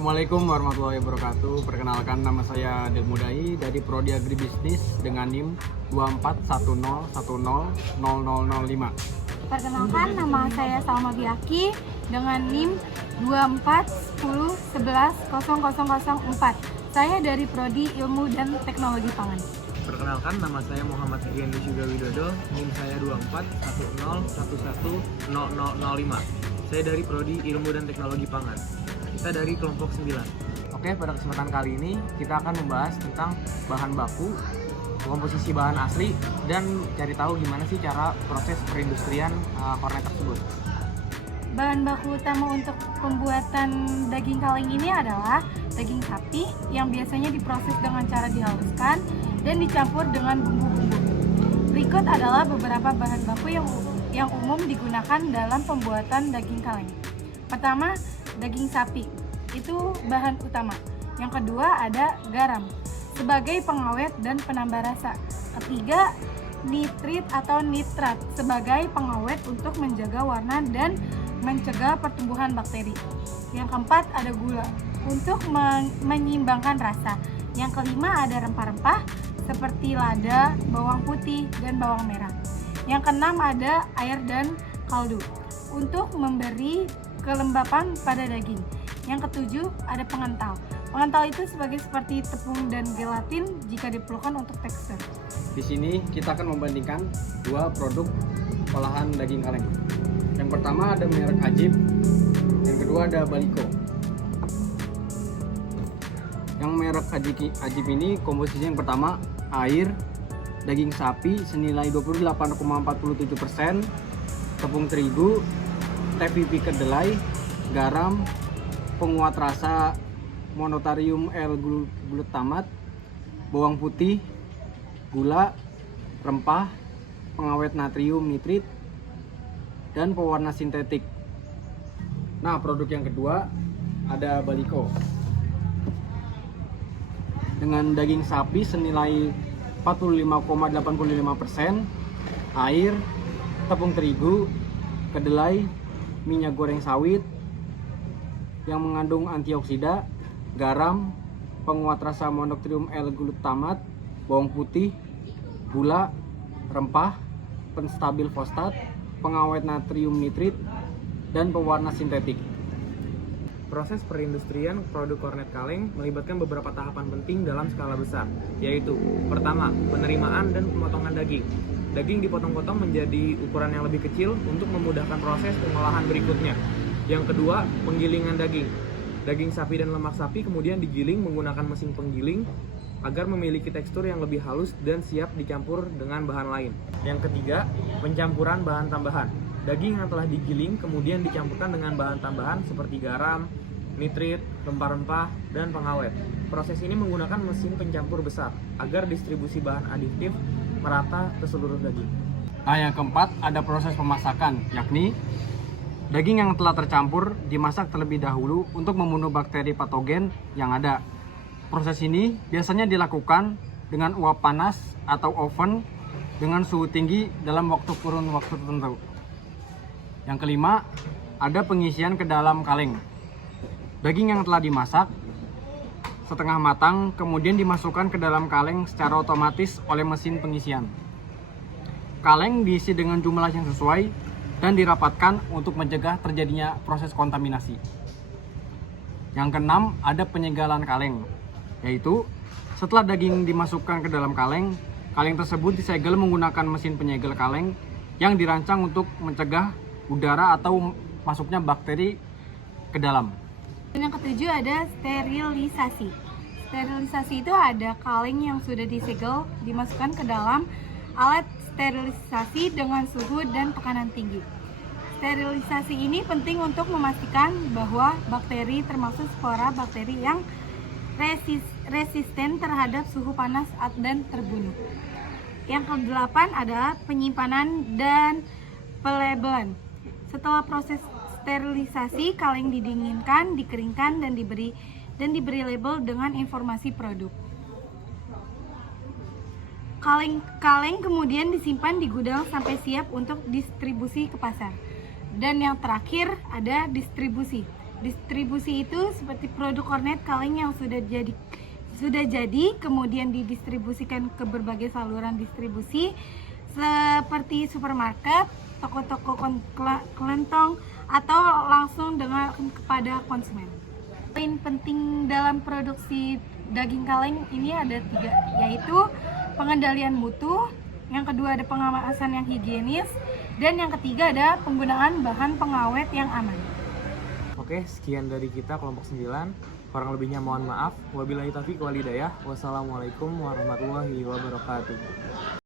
Assalamualaikum warahmatullahi wabarakatuh. Perkenalkan, nama saya Del Mudai dari Prodi Agribisnis dengan NIM 2410100005. Perkenalkan, nama saya Salma Biaki dengan NIM 2410110004. Saya dari Prodi Ilmu dan Teknologi Pangan. Perkenalkan, nama saya Muhammad Rian Suga Widodo, NIM saya 2410110005. Saya dari Prodi Ilmu dan Teknologi Pangan. Kita dari kelompok 9. Oke, pada kesempatan kali ini kita akan membahas tentang bahan baku, komposisi bahan asli, dan cari tahu gimana sih cara proses perindustrian kornet tersebut. Bahan baku utama untuk pembuatan daging kaleng ini adalah daging sapi yang biasanya diproses dengan cara dihaluskan dan dicampur dengan bumbu-bumbu. Berikut adalah beberapa bahan baku yang umum digunakan dalam pembuatan daging kaleng. Pertama, daging sapi, itu bahan utama. Yang kedua ada garam sebagai pengawet dan penambah rasa. Ketiga, nitrit atau nitrat sebagai pengawet untuk menjaga warna dan mencegah pertumbuhan bakteri. Yang keempat ada gula untuk menyeimbangkan rasa. Yang kelima ada rempah-rempah seperti lada, bawang putih, dan bawang merah. Yang keenam ada air dan kaldu untuk memberi kelembapan pada daging. Yang ketujuh ada pengental. Pengental itu seperti tepung dan gelatin jika diperlukan untuk tekstur. Di sini kita akan membandingkan dua produk olahan daging kaleng. Yang pertama ada merek Ajib, yang kedua ada Baliko. Yang merek Ajib ini komposisinya yang pertama air, daging sapi senilai 28,47%, tepung terigu, teh pipi kedelai, garam, penguat rasa monotarium L-glutamat, bawang putih, gula, rempah, pengawet natrium nitrit, dan pewarna sintetik. Nah, produk yang kedua ada Baliko. Dengan daging sapi senilai 45,85%, air, tepung terigu, kedelai, minyak goreng sawit yang mengandung antioksida, garam, penguat rasa monotarium L-glutamat, bawang putih, gula, rempah, penstabil fosfat, pengawet natrium nitrit, dan pewarna sintetik. Proses perindustrian produk kornet kaleng melibatkan beberapa tahapan penting dalam skala besar, yaitu pertama, penerimaan dan pemotongan daging. Daging dipotong-potong menjadi ukuran yang lebih kecil untuk memudahkan proses pengolahan berikutnya. Yang kedua, penggilingan daging. Daging sapi dan lemak sapi kemudian digiling menggunakan mesin penggiling agar memiliki tekstur yang lebih halus dan siap dicampur dengan bahan lain. Yang ketiga, pencampuran bahan tambahan. Daging yang telah digiling kemudian dicampurkan dengan bahan tambahan seperti garam, nitrit, rempah-rempah, dan pengawet. Proses ini menggunakan mesin pencampur besar agar distribusi bahan aditif merata ke seluruh daging. Nah, yang keempat ada proses pemasakan, yakni daging yang telah tercampur dimasak terlebih dahulu untuk membunuh bakteri patogen yang ada. Proses ini biasanya dilakukan dengan uap panas atau oven dengan suhu tinggi dalam kurun waktu tertentu. Yang kelima, ada pengisian ke dalam kaleng. Daging yang telah dimasak setengah matang kemudian dimasukkan ke dalam kaleng secara otomatis oleh mesin pengisian. Kaleng diisi dengan jumlah yang sesuai dan dirapatkan untuk mencegah terjadinya proses kontaminasi. Yang keenam, ada penyegalan kaleng, yaitu setelah daging dimasukkan ke dalam kaleng, kaleng tersebut disegel menggunakan mesin penyegel kaleng yang dirancang untuk mencegah udara atau masuknya bakteri ke dalam. Dan yang ketujuh ada sterilisasi. Sterilisasi itu ada kaleng yang sudah disegel dimasukkan ke dalam alat sterilisasi dengan suhu dan tekanan tinggi. Sterilisasi ini penting untuk memastikan bahwa bakteri termasuk spora bakteri yang resisten terhadap suhu panas dan terbunuh. Yang kedelapan adalah penyimpanan dan pelabelan. Setelah proses sterilisasi, kaleng didinginkan, dikeringkan, dan diberi label dengan informasi produk. Kaleng kemudian disimpan di gudang sampai siap untuk distribusi ke pasar. Dan yang terakhir ada distribusi. Distribusi itu seperti produk kornet kaleng yang sudah jadi kemudian didistribusikan ke berbagai saluran distribusi seperti supermarket, toko-toko kelentong, atau langsung kepada konsumen. Poin penting dalam produksi daging kaleng ini ada 3, yaitu pengendalian mutu, yang kedua ada pengawasan yang higienis, dan yang ketiga ada penggunaan bahan pengawet yang aman. Oke, sekian dari kita kelompok 9. Kurang lebihnya mohon maaf. Wabillahi taufiq wal hidayah. Wassalamualaikum warahmatullahi wabarakatuh.